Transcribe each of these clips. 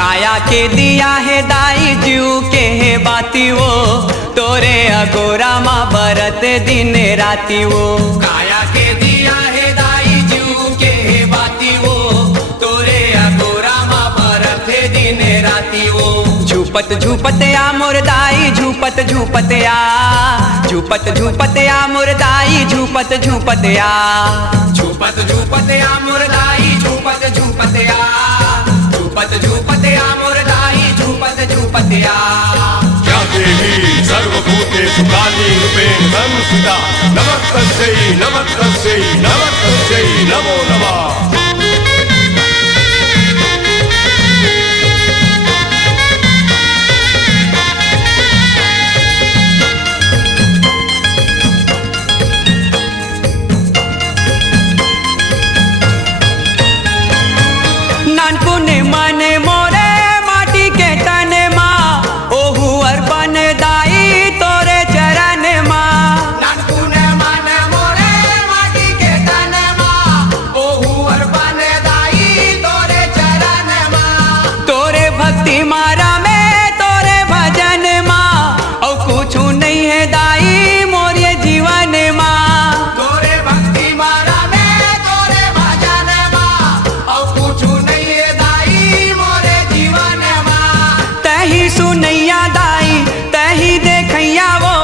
काया के दिया है दाई जीव के है बाती वो, तोरे अगोरा माँ बरत दिन राती वो। काया के दिया है दाई जीव के है बाती वो, तोरे अगोरा माँ बरत दिन राती वो। झूपत झूपत आ मोर दाई झूपत झूपत आ, झूपत झूपत आ मोर दाई झूपत झूपत आ। झूपत झूपत आ मोर दाई झूपत झूपत आ, झूपत झूपत आ मोर दाई झूपत झूपत आ। या देवी सर्वभूतेषु काली रूपेण संस्थिता, नमस्तस्यै नमस्तस्यै नमस्तस्यै नमो नमः। नानपुने मने मोरे माटी के तने माँ, ओहु अर्पण दाई तोरे चरण माँ। नानपुने मने मोरे माटी के तने माँ, ओहु अर्पण दाई तोरे चरण माँ। तोरे भक्ति मारा में तोरे भजन माँ, और कुछ नहीं है दाई मोर ये जीवन माँ। तोरे भक्ति मारा में तोरे भजन माँ, और कुछ नहीं है दाई मोरे जीवन माँ। तही सुनैया दाई तही देखैया वो,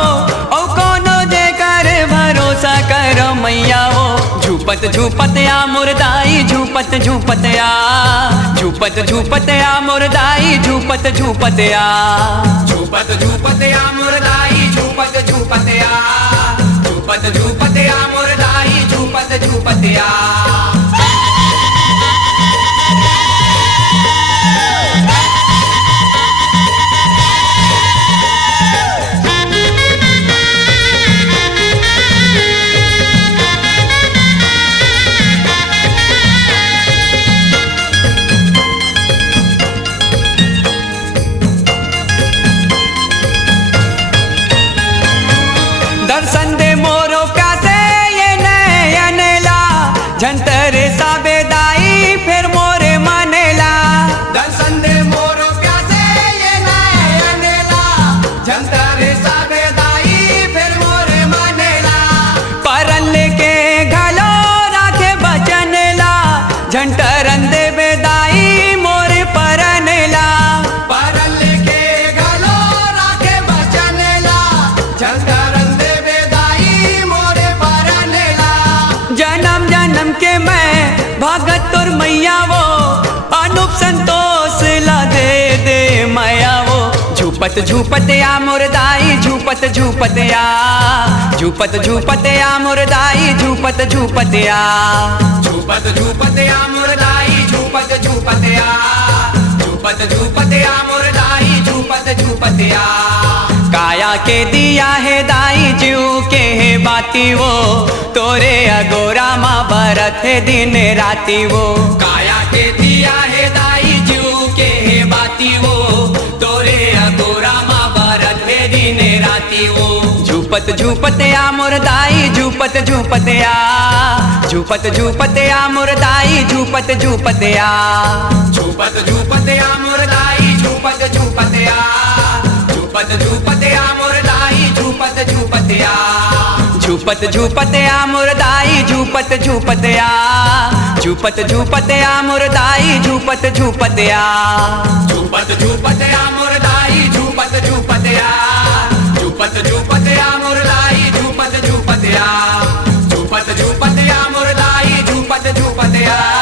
और कोनो जे कर भरोसा कर मैया वो। झूपत झूपत आ मोर दाई झूपत झूपत आ, झूपत झूपत आ मोर दाई झूपत झूपत आ। झूपत झूपत आ मोर दाई झूपत झूपत आ, झूपत झूपत आ मोर दाई झूपत झूपत आ। दर्शन दे मोरो प्यासे ये नयन ला, झंतर साबे दाई फिर मोरे मनेला। दर्शन दे मोरो प्यासे ये नयन ला, झंतर साबे दाई फिर मोरे मनेला। परन लेके घलो राखे बचन ला, झंटरन दे बेदाई मोरे परनेला। परन लेके घलो राखे बचन ला, झंटरन दे बेदाई मोरे परनेला। जन्म जन्म के मैं भगत तोर मैया वो, अनूप संतोष ला दे दे माया वो। झूपत झूपत आ मोर दाई झूपत झूपत आ, झूपत झूपत आ मोर दाई झूपत झूपत आ। झूपत झूपत आ मोर दाई झूपत झूपत आ, झूपत झूपत आ मोर दाई झूपत झूपत आ। काया के दिया है दाई जीव के है बाती वो, तोरे अगोरा माँ बरत है दिन राती वो। काया के दिया है दाई जीव के है बाती वो, तोरे अगोरा माँ बरत है दिन राती वो। झूपत झूपत आ मोर दाई झूपत झूपत आ, झूपत झूपत आ मोर दाई झूपत झूपत आ। झूपत झूपत आ मोर दाई झूपत झूपत आ, झूपत झूपत आ मोर दाई झूपत झूपत आ। झूपत झूपत आ मोर दाई झूपत झूपत आ, झूपत झूपत आ मोर दाई झूपत झूपत आ। झूपत झूपत आ मोर दाई झूपत झूपत आ, झूपत झूपत आ मोर दाई झूपत झूपत आ, झूपत झूपत आ मोर दाई झूपत झूपत आ।